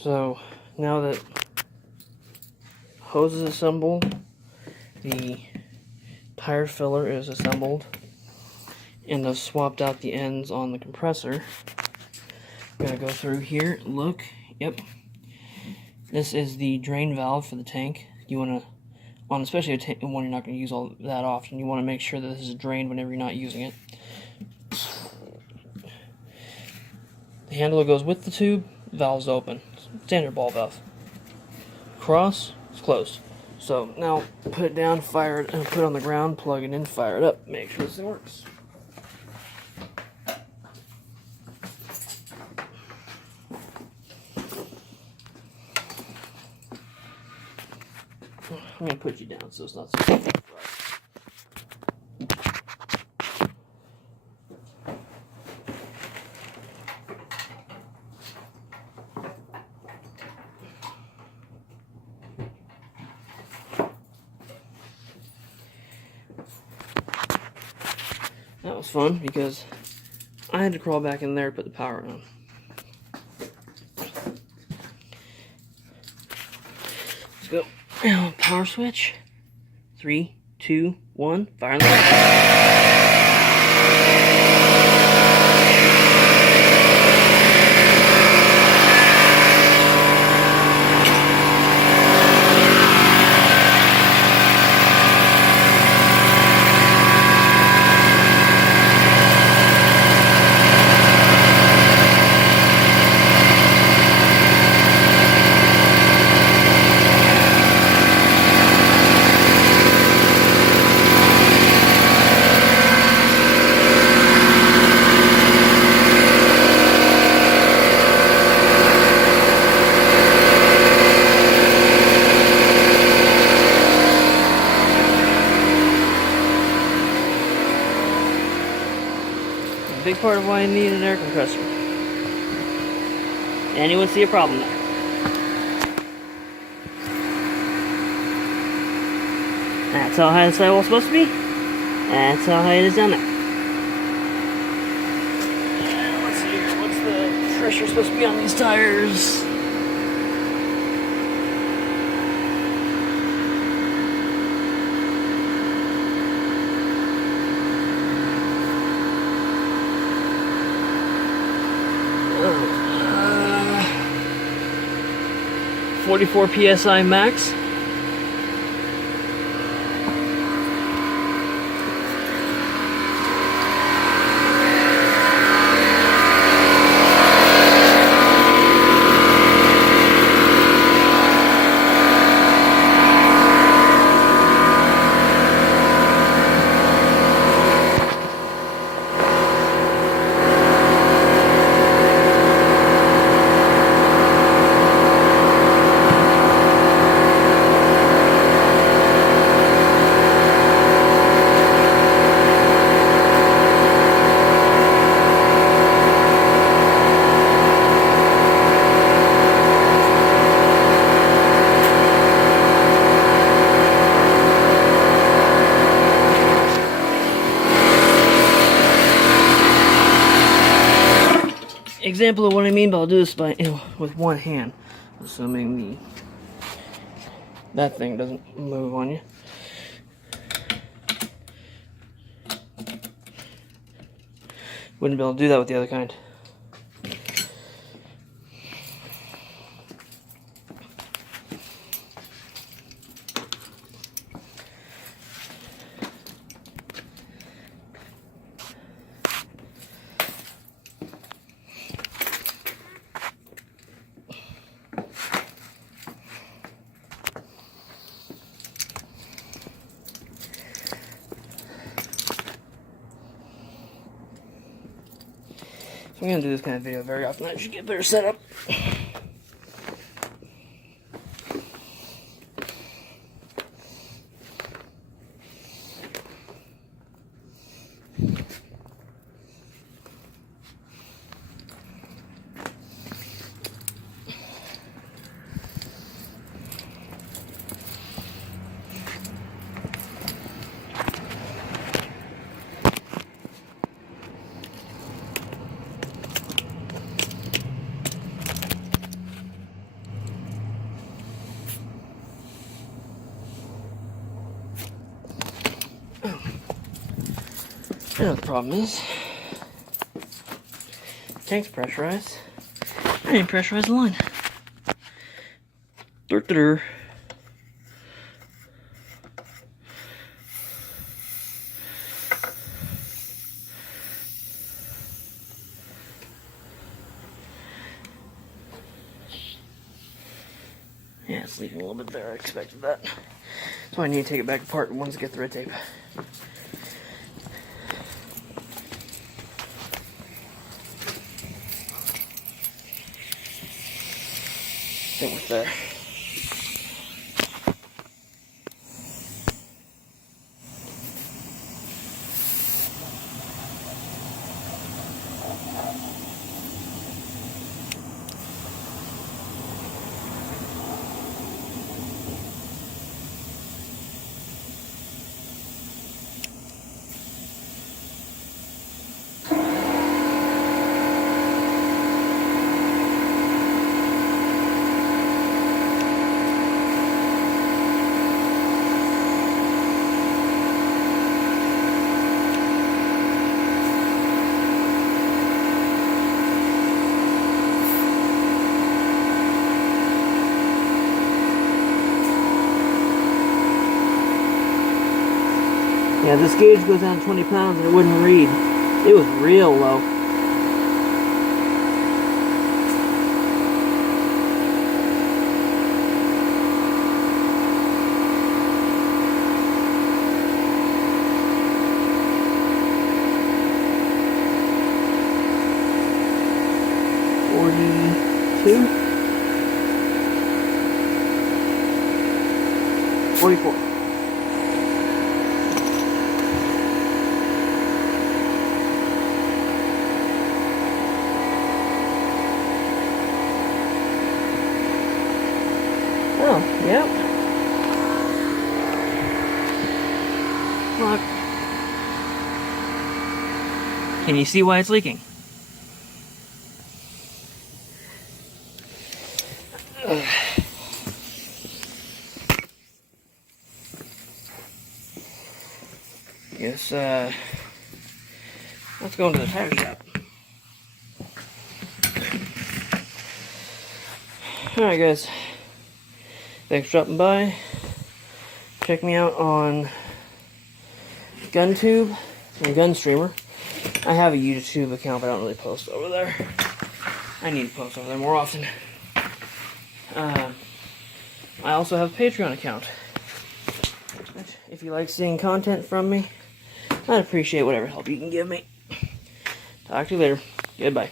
So now that hose is assembled, the tire filler is assembled, and I've swapped out the ends on the compressor. I'm gonna go through here, look, yep. This is the drain valve for the tank. You wanna, especially a one you're not gonna use all that often, you wanna make sure that this is drained whenever you're not using it. The handle goes with the tube, valve's open. Standard ball valve. Cross, it's closed. So now put it down, fire it, and put it on the ground, plug it in, fire it up, make sure this thing works. I'm going to put you down so it's not so bright. That was fun because I had to crawl back in there to put the power on. Let's go. Now, power switch. 3, 2, 1, fire the light. Big part of why I need an air compressor. Anyone see a problem there? That's how high the sidewall's supposed to be. That's how high it is down there. Let's see here. What's the pressure supposed to be on these tires? Uh, 44 psi max. Example of what I mean, but I'll do this by with one hand, assuming that thing doesn't move on you. Wouldn't be able to do that with the other kind. So I'm going to do this kind of video very often. I should get better setup. know what the problem is. Tank's pressurized. I didn't pressurize the line. Dur-dur-dur. Yeah, it's leaking a little bit there. I expected that. So I need to take it back apart once I get the red tape. It was there. Yeah, this gauge goes down 20 pounds and it wouldn't read. It was real low. $42, $44. Oh, yep. Look. Can you see why it's leaking? Yes, let's go into the tire shop. Alright guys, thanks for dropping by. Check me out on GunTube and GunStreamer. I have a YouTube account, but I don't really post over there. I need to post over there more often. I also have a Patreon account. If you like seeing content from me, I'd appreciate whatever help you can give me. Talk to you later. Goodbye.